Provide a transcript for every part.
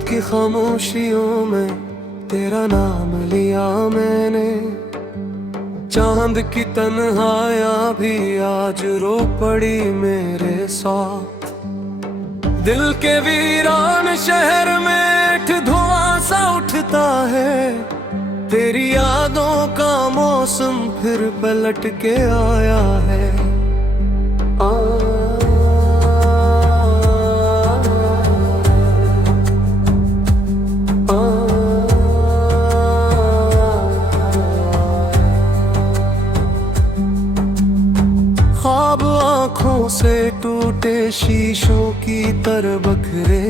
रात की खामोशियों में तेरा नाम लिया मैंने। चांद की तन्हाइयां भी आज रो पड़ी मेरे साथ। दिल के वीरान शहर में एक धुआं सा उठता है। तेरी यादों का मौसम फिर पलट के आया है। ख्वाब आँखों से टूटे शीशों की तरह बखरे।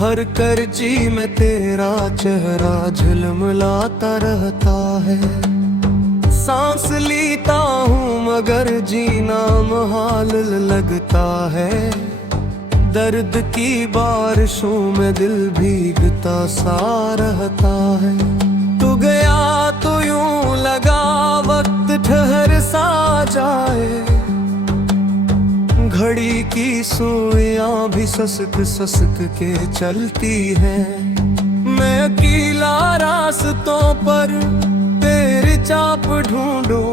हर करजी में तेरा चेहरा झिलमिलाता रहता है। सांस लेता हूँ मगर जीना मुहाल लगता है। दर्द की बारिशों में दिल भीगता सा रहता है। तू गया तो यूं लगा वक्त ठहर सा जाए। घड़ी की सुइयां भी ससक ससक के चलती हैं। मैं अकेला रास्तों पर तेरी चाप ढूंढूं।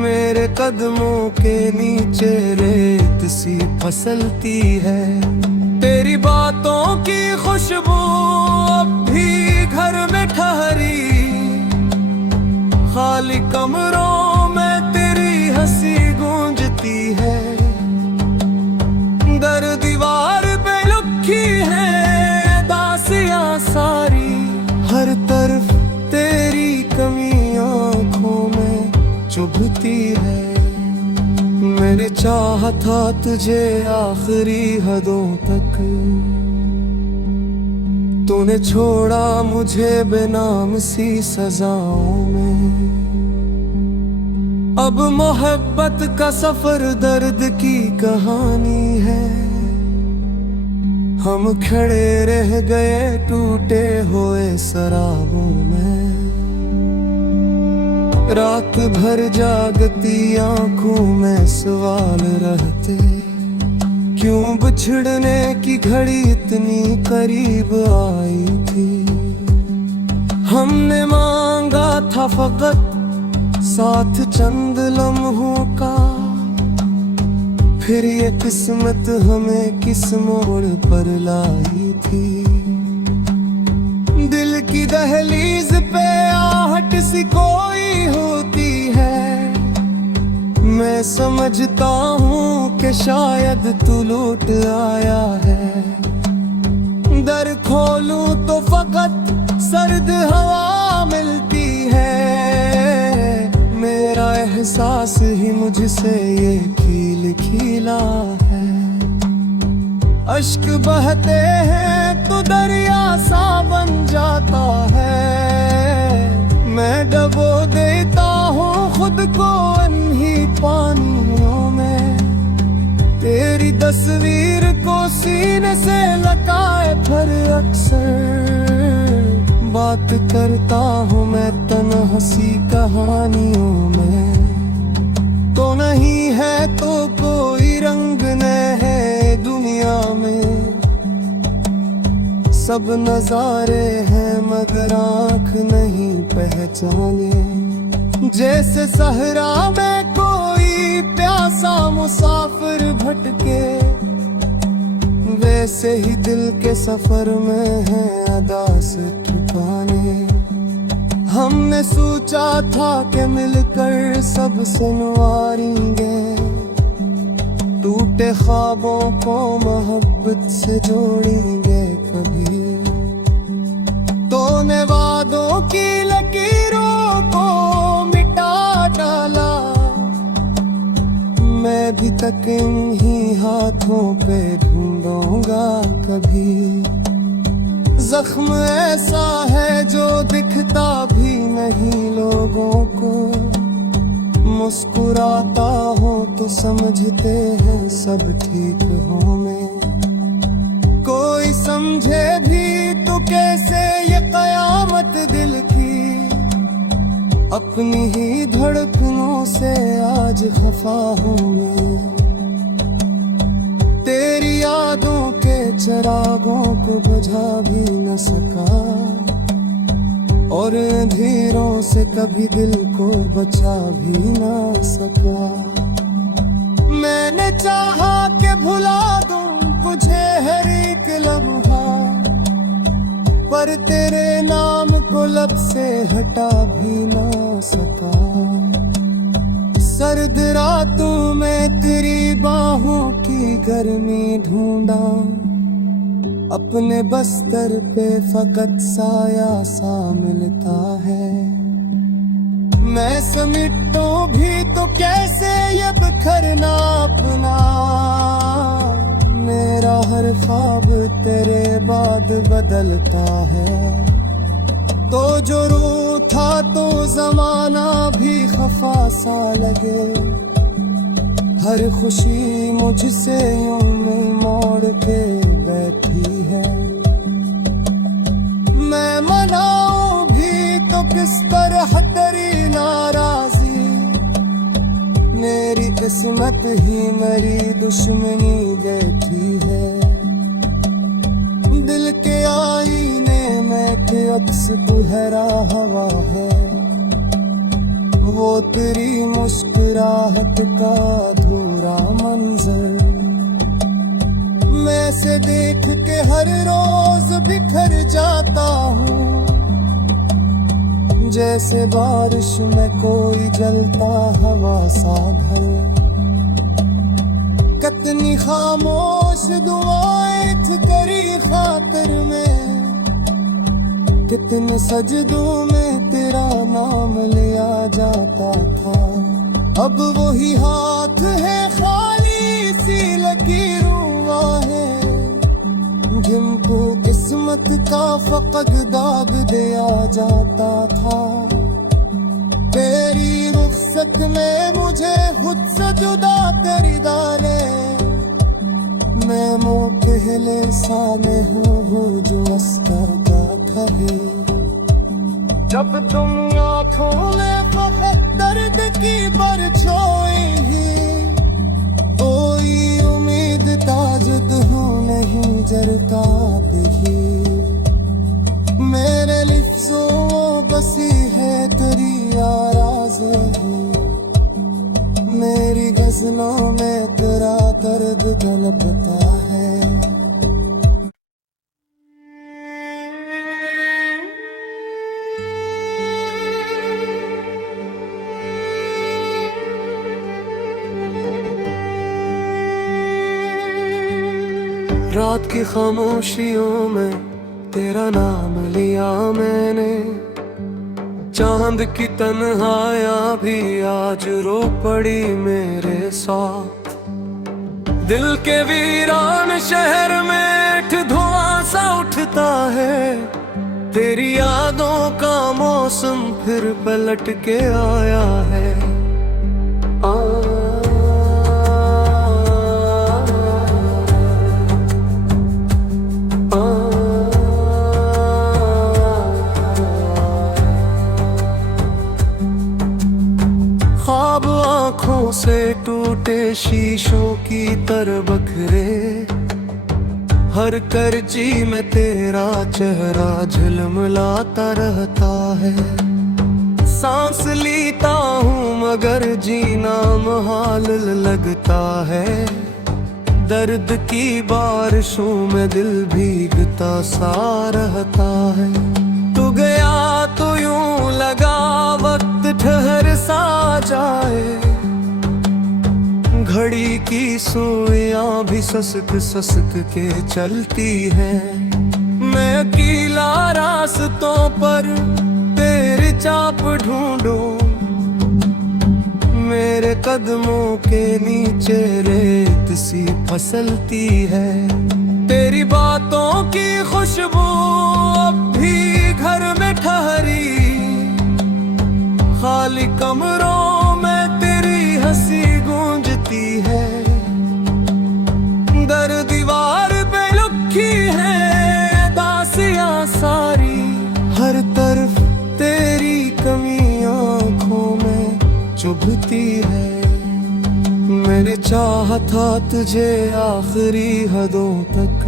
मेरे कदमों के नीचे रेत सी फसलती है। तेरी बातों की खुशबू अब भी घर में ठहरी। खाली कमरों में तेरी हंसी गूंजती है। दर दीवार पे लिखी है दासियां सारी। हर तरफ तेरी कमी आँखों में चुभती है। मैंने चाहा था तुझे आखिरी हदों तक। तूने छोड़ा मुझे बेनाम सी सजाओं में। अब मोहब्बत का सफर दर्द की कहानी है। हम खड़े रह गए टूटे हुए शराबों में। रात भर जागती आंखों में सवाल रहते। क्यों बिछड़ने की घड़ी इतनी करीब आई थी। हमने मांगा था फकत साथ चंद लम्हों का। फिर ये किस्मत हमें किस मोड़ पर लाई थी। दिल की दहलीज पे आहट सी कोई होती है। मैं समझता हूँ कि शायद तू लौट आया है। दर खोलूं तो फकत सर्द हवा मिलती है। मेरा एहसास ही मुझसे ये खील खीला है। अश्क बहते हैं तो दरिया सा बन जाता है। मैं डबो देता हूँ खुद को इन्हीं पानियों में। तेरी तस्वीर को सीने से लगाए पर अक्सर बात करता हूँ मैं तन्हा सी कहानियों में। तो नहीं है तो कोई रंग न है दुनिया में। सब नजारे हैं मगर आँख नहीं पहचाने। जैसे सहरा में कोई प्यासा मुसाफिर भटके। वैसे ही दिल के सफर में है अदास ठिकाने। हमने सोचा था कि मिलकर सब सुनवारेंगे। टूटे ख्वाबों को मोहब्बत से जोड़ेंगे कभी। तूने वादों की लकीरों को मिटा डाला। मैं भी तक इन्हीं हाथों पे ढूंढूंगा कभी। जख्म ऐसा है जो दिखता भी नहीं लोगों को। मुस्कुराता हो तो समझते हैं सब ठीक हो मैं। कोई समझे भी तो कैसे ये कयामत दिल की। अपनी ही धड़कनों से आज खफा हूँ मैं। तेरी यादों के चिरागों को बुझा भी न सका, और अंधेरों से कभी दिल को बचा भी ना सका। मैंने चाहा कि भुला दूं तुझे हर एक लम्हा, पर तेरे नाम को लब से हटा भी ना सका। सर्द रातों में तेरी बाहों की गर्मी ढूंढा, अपने बस्तर पे फकत साया सा मिलता है। मैं समिटूं भी तो कैसे ये बिखरना अपना, मेरा हर ख्वाब तेरे बाद बदलता है। तो जो रूठा तो जमाना भी खफा सा लगे, हर खुशी मुझसे यूं में मोड़ के बैठी है। मैं मनाऊं भी तो किस तरह तेरी नाराजी, मेरी किस्मत ही मेरी दुश्मनी बैठी है। दिल के आईने में के अक्स तुहरा हवा है, वो तेरी मुस्कुराहट का अधूरा मंजर। मैं से देख के हर रोज बिखर जाता हूँ, जैसे बारिश में कोई जलता हवा सा घर। कितनी खामोश दुआएं थी करी खातिर में, कितने सजदों में तेरा नाम लिया जाता था। अब वही हाथ है खाली सी लकीरों है, जिनको किस्मत का फकद दाग दिया जाता था। तेरी रुखसत में मुझे खुद से जुदा कर डाले, मैं मोकहले सा में हूँ जो अस्कर का कहे। जब तुम आँखों में फकत दर्द की परछाई ही, कोई उम्मीद ताजुद हो नहीं जरता देखी। मेरे लिफ्ज़ों बसी है तेरी आराज़गी, मेरी गज़लों में तेरा दर्द तड़पता है। रात की खामोशियों में तेरा नाम लिया मैंने, चांद की तन्हाइयां भी आज रो पड़ी मेरे साथ। दिल के वीरान शहर में एक धुआं सा उठता है, तेरी यादों का मौसम फिर पलट के आया है। ख्वाब आँखों से टूटे शीशों की तरह बखरे, हर करची में तेरा चेहरा झिलमिलाता रहता है। सांस लेता हूँ मगर जीना मुहाल लगता है, दर्द की बारिशों में दिल भीगता सा रहता है। तू गया तो यूं लगा वक्त ठहर सा जाए, घड़ी की सुइयां भी ससक ससक के चलती हैं। मैं अकेला रास्तों पर तेरी चाप ढूंढूं, मेरे कदमों के नीचे रेत सी फसलती है। तेरी बातों की खुशबू अब भी घर में ठहरी, खाली कमरों में तेरी हंसी गूंजती है। दर दीवार पे लुकी है दासियां सारी, हर तरफ तेरी कमी आँखों में चुभती है। मैंने चाहा था तुझे आखिरी हदों तक,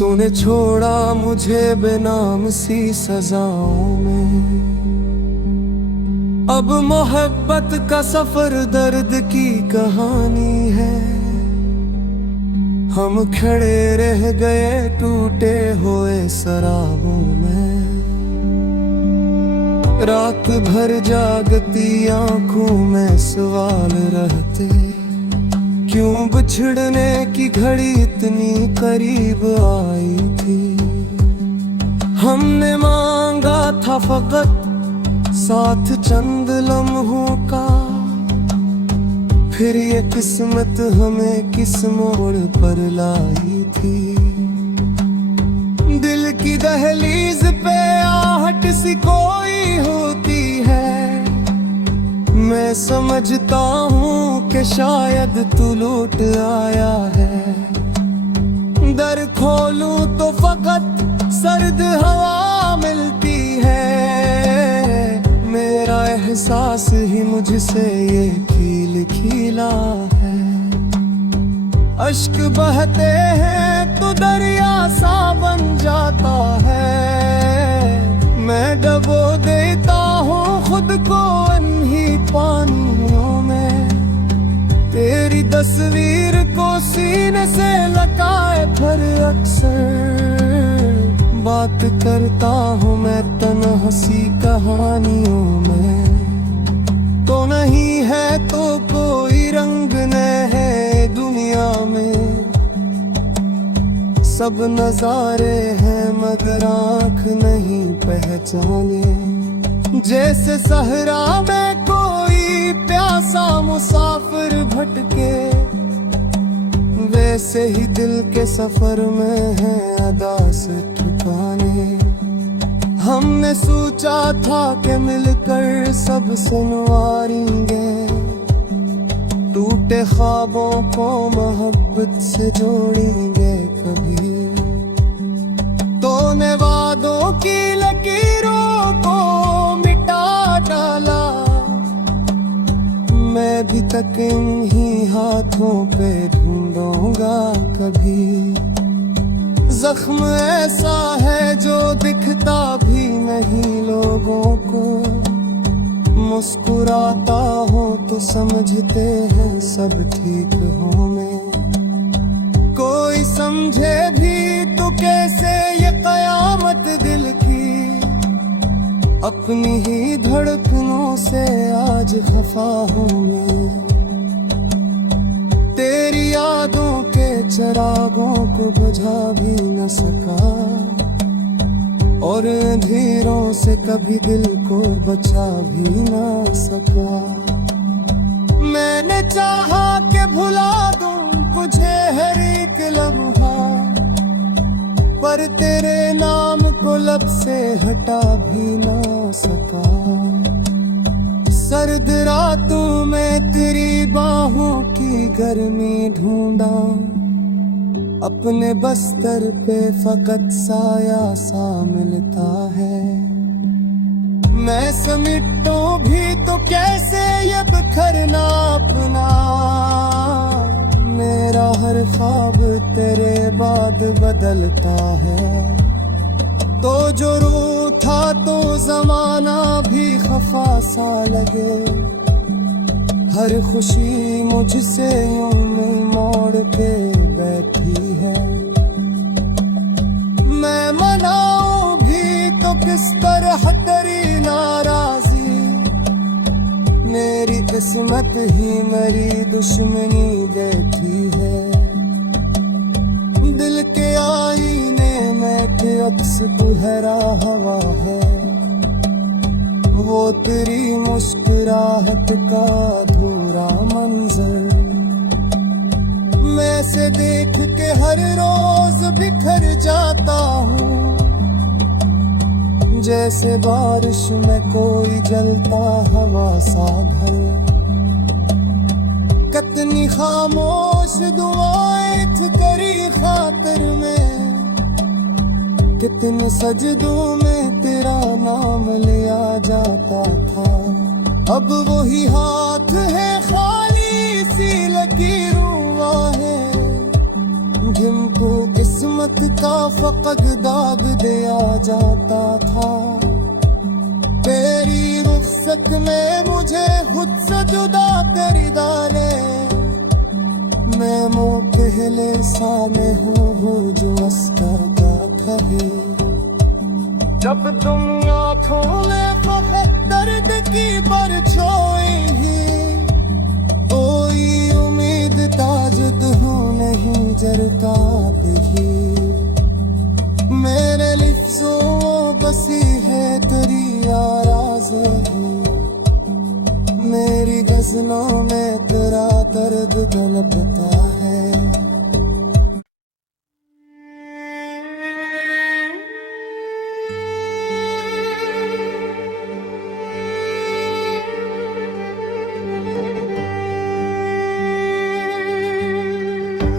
तूने छोड़ा मुझे बेनाम सी सजाओं में। अब मोहब्बत का सफर दर्द की कहानी है, हम खड़े रह गए टूटे हुए शराबों में। रात भर जागती आंखों में सवाल रहते, क्यों बिछड़ने की घड़ी इतनी करीब आई थी। हमने मांगा था फकत साथ चंद लम्हों का, फिर ये किस्मत हमें किस मोड़ पर लाई थी। दिल की दहलीज पे आहट सी कोई होती है, मैं समझता हूँ कि शायद तू लौट आया है। दर खोलूं तो फकत सर्द हवा मिलती है, मेरा एहसास ही मुझसे ये खील खीला है। अश्क बहते हैं तो दरिया सा बन जाता है, मैं डबो देता हूँ खुद को इन्हीं पानियों में। तेरी तस्वीर को सीने से लगाए फिर अक्सर बात करता हूँ मैं तन्हा सी कहानियों में। तो नहीं है तो कोई रंग न है दुनिया में, सब नजारे हैं मगर आँख नहीं पहचाने। जैसे सहरा में कोई प्यासा मुसाफिर भटके, वैसे ही दिल के सफर में है अदा से ठिकाने। हमने सोचा था कि मिलकर सब सुनवारेंगे, टूटे ख्वाबों को मोहब्बत से जोड़ेंगे कभी। तूने वादों की लकीरों को मिटा डाला, मैं भी तक इन्हीं हाथों पे ढूंढूंगा कभी। जख्म ऐसा है जो दिखता भी नहीं लोगों को, मुस्कुराता हो तो समझते हैं सब ठीक हो मैं। कोई समझे भी तो कैसे ये कयामत दिल की, अपनी ही धड़कनों से आज खफा हूँ मैं। तेरी यादों के चिरागों को बुझा भी न सका, और अंधेरों से कभी दिल को बचा भी ना सका। मैंने चाहा कि भुला दूं तुझे हर एक लम्हा, पर तेरे नाम को लब से हटा भी ना सका। सर्द रातों में तेरी बाहों की गर्मी ढूंढा, अपने बस्तर पे फकत साया सा मिलता है। मैं समिटूं भी तो कैसे ये बिखरना अपना, मेरा हर ख्वाब तेरे बाद बदलता है। तो जो रूठा तो जमाना भी खफा सा लगे, हर खुशी मुझसे यूं में मोड़ के बैठी है। मैं मनाऊं भी तो किस तरह तेरी नाराजी, मेरी किस्मत ही मेरी दुश्मनी बैठी है। दिल के आईने में के अक्स तुहरा हवा है, वो तेरी मुस्कुराहट का अधूरा मंजर। मैं से देख के हर रोज बिखर जाता हूँ, जैसे बारिश में कोई जलता हवा सा घर। कितनी खामोश दुआएं तेरी खातिर में, कितने सजदों में तेरा नाम लिया जाता था। अब वही हाथ है खाली सी लकीरों है जिनको किस्मत का फकद दाग दिया जाता था। तेरी रुखसत में मुझे खुद से जुदा कर डाले, मैं वो पहले सा में हूँ जो अस्ता कहे। जब तुम आँखों में फकत दर्द की परछाई ही, कोई उम्मीद ताजुद हो नहीं जरता भी। मेरे लिफ्ज़ों बसी है तेरी आराज़ी, मेरी गज़लों में तेरा दर्द तड़पता है।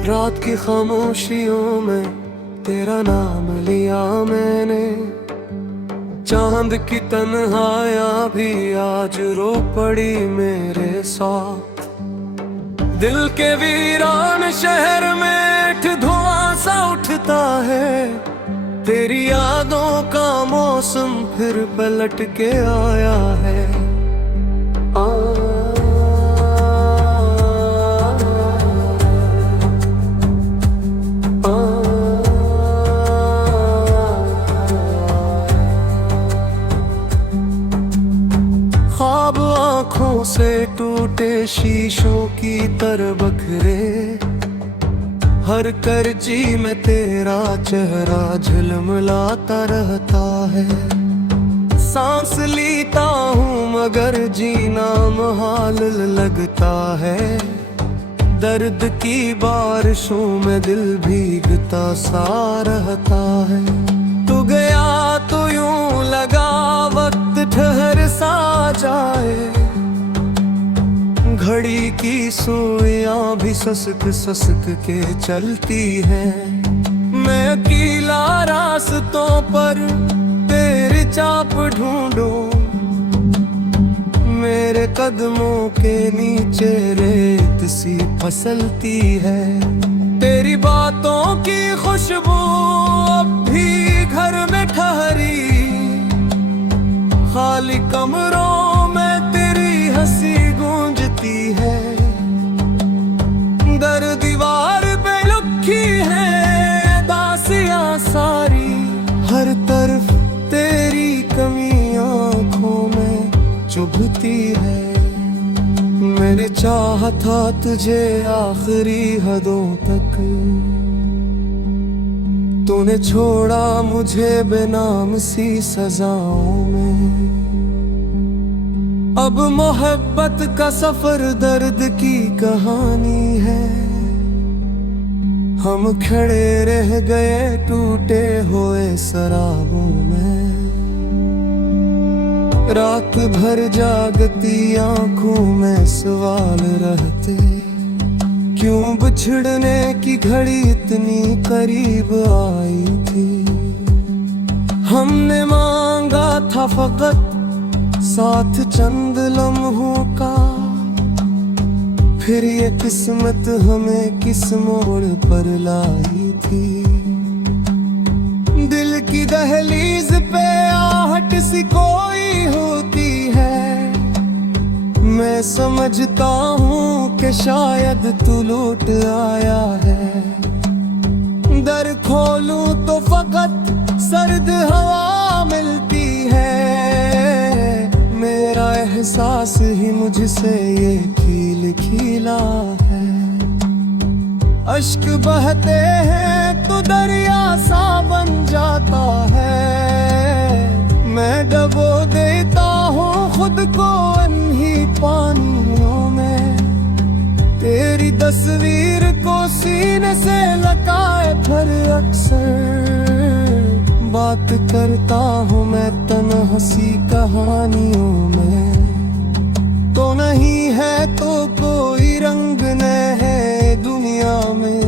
रात की खामोशियों में तेरा नाम लिया मैंने, चांद की तन्हाइयाँ भी आज रो पड़ी मेरे साथ। दिल के वीरान शहर में एक धुआं सा उठता है, तेरी यादों का मौसम फिर पलट के आया है। ख्वाब आँखों से टूटे शीशों की तरह बखरे, हर करजी में तेरा चेहरा झिलमिलाता रहता है। सांस लेता हूँ मगर जीना मुहाल लगता है, दर्द की बारिशों में दिल भीगता सा रहता है। तू गया तो यूं लगा वक्त ठहर सा जाए, घड़ी की सुइयां भी ससक ससक के चलती हैं। मैं अकेला रास्तों पर तेरी चाप ढूंढूं, मेरे कदमों के नीचे रेत सी फसलती है। तेरी बातों की खुशबू अब भी घर में ठहरी, खाली कमरों में तेरी हंसी गूंजती है। दर दीवार पे लुकी है दासियां सारी, हर तरफ तेरी कमी आँखों में चुभती है। मैंने चाहा था तुझे आखिरी हदों तक, तूने छोड़ा मुझे बेनाम सी सजाओं में। अब मोहब्बत का सफर दर्द की कहानी है, हम खड़े रह गए टूटे हुए शराबों में। रात भर जागती आंखों में सवाल रहते, क्यों बिछड़ने की घड़ी इतनी करीब आई थी। हमने मांगा था फकत साथ चंद लम्हों का, फिर ये किस्मत हमें किस मोड़ पर लाई थी। दिल की दहलीज पे आहट सी कोई होती है, मैं समझता हूँ कि शायद तू लौट आया है। दर खोलूं तो फकत सर्द हवा मिलती है, मेरा एहसास ही मुझसे ये खील खीला है। अश्क बहते हैं तो दरिया सा बन जाता है, मैं डबो देता हूँ खुद को अन्ही पानियों में। तेरी तस्वीर को सीने से लगाए फिर अक्सर बात करता हूँ मैं तन्हा सी कहानियों में। तो नहीं है तो कोई रंग न है दुनिया में,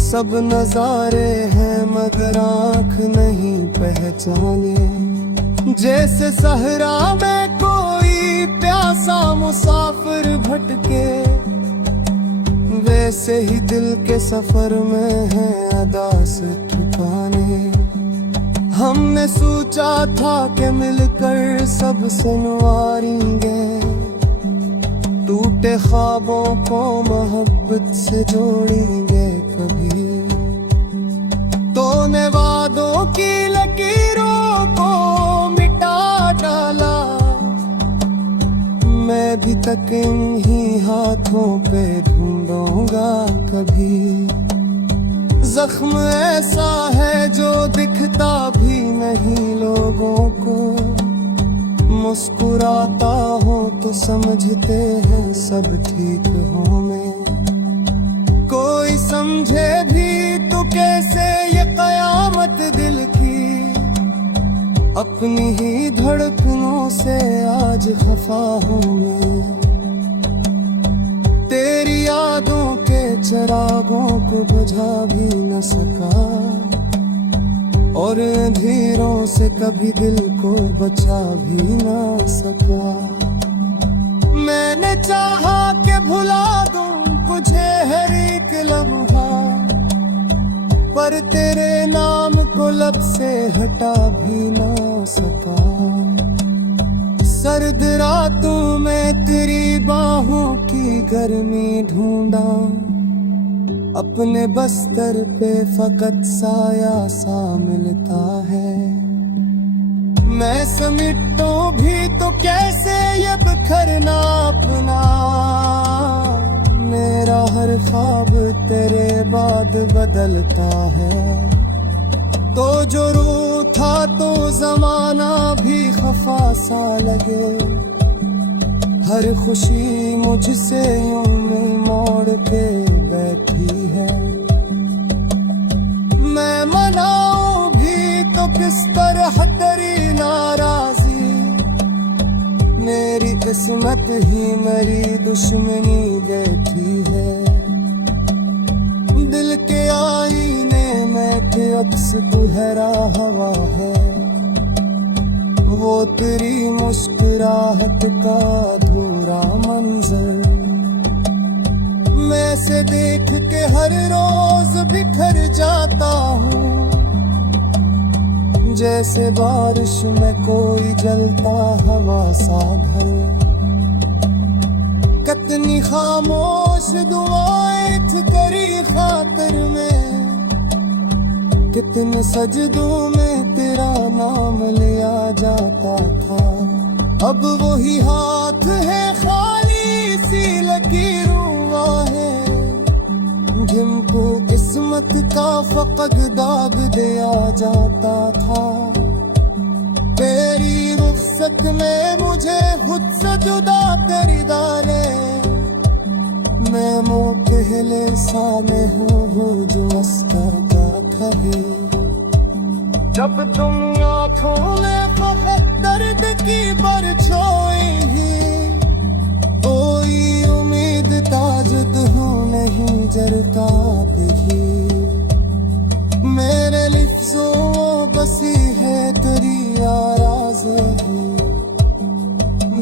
सब नजारे हैं मगर आँख नहीं पहचाने। जैसे सहरा में सा मुसाफिर भटके, वैसे ही दिल के सफर में है अदास ठिकाने। हमने सोचा था कि मिलकर सब संवारेंगे, टूटे ख्वाबों को मोहब्बत से जोड़ेंगे कभी। तूने वादों की लकीरों को मिटा डाला, मैं भी तक इन्हीं हाथों पे ढूंढूंगा कभी। जख्म ऐसा है जो दिखता भी नहीं लोगों को, मुस्कुराता हूँ तो समझते हैं सब ठीक हो मैं। कोई समझे भी तो कैसे ये कयामत दिल की, अपनी ही धड़कनों से आज खफा हूँ मैं। तेरी यादों के चिरागों को बुझा भी न सका, और अंधेरों से कभी दिल को बचा भी ना सका। मैंने चाहा कि भुला दूं तुझे हर एक लम्हा, पर तेरे नाम को लब से हटा भी ना सका। सर्द रातों में तेरी बाहों की गर्मी ढूंढा, अपने बस्तर पे फकत साया सा मिलता है। मैं समिटूं भी तो कैसे ये बिखरना अपना, मेरा हर ख्वाब तेरे बाद बदलता है। तो जो रू था तो जमाना भी खफा सा लगे, हर खुशी मुझसे यूं में मोड़ के बैठी है। मैं मनाऊं भी तो किस तरह तेरी नाराजी, मेरी किस्मत ही मेरी दुश्मनी बैठी है। दिल के आईने में के अक्स तुहरा हवा है, वो तेरी मुस्कुराहट का अधूरा मंजर। मैं से देख के हर रोज बिखर जाता हूँ, जैसे बारिश में कोई जलता हवा सा घर। कितनी खामोश दुआएं थी तेरी खातिर में, कितने सजदों में तेरा नाम लिया जाता था। अब वही हाथ है खाली सी लकीरों है, जिनको किस्मत का फकद दाग दिया जाता था। तेरी रुखसत में मुझे खुद से जुदा कर डाले, मैं मोहले सा में हूँ जो अस्तर का कहे। जब तुम आँखों में फकत दर्द की परछाई ही, कोई उम्मीद ताजुद हो नहीं जरता देखी। मेरे लिफ्ज़ों बसी है तेरी आराज़गी,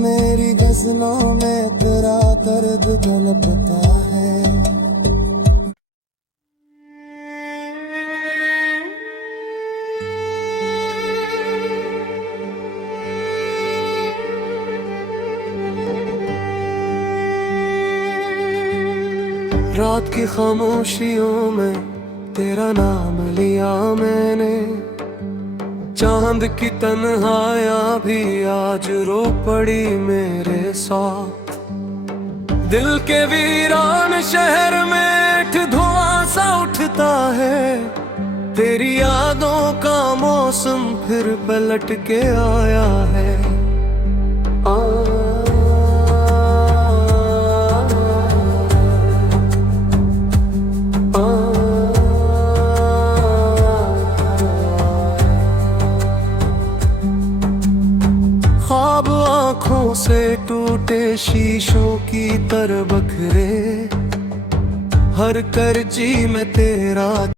मेरी गज़लों में तेरा दर्द तड़पता है। रात की खामोशियों में तेरा नाम लिया मैंने, चांद की तन्हाइयाँ भी आज रो पड़ी मेरे साथ। दिल के वीरान शहर में एक धुआं सा उठता है, तेरी यादों का मौसम फिर पलट के आया है। ख्वाब आँखों से टूटे शीशों की तरह बखरे, हर करजी में तेरा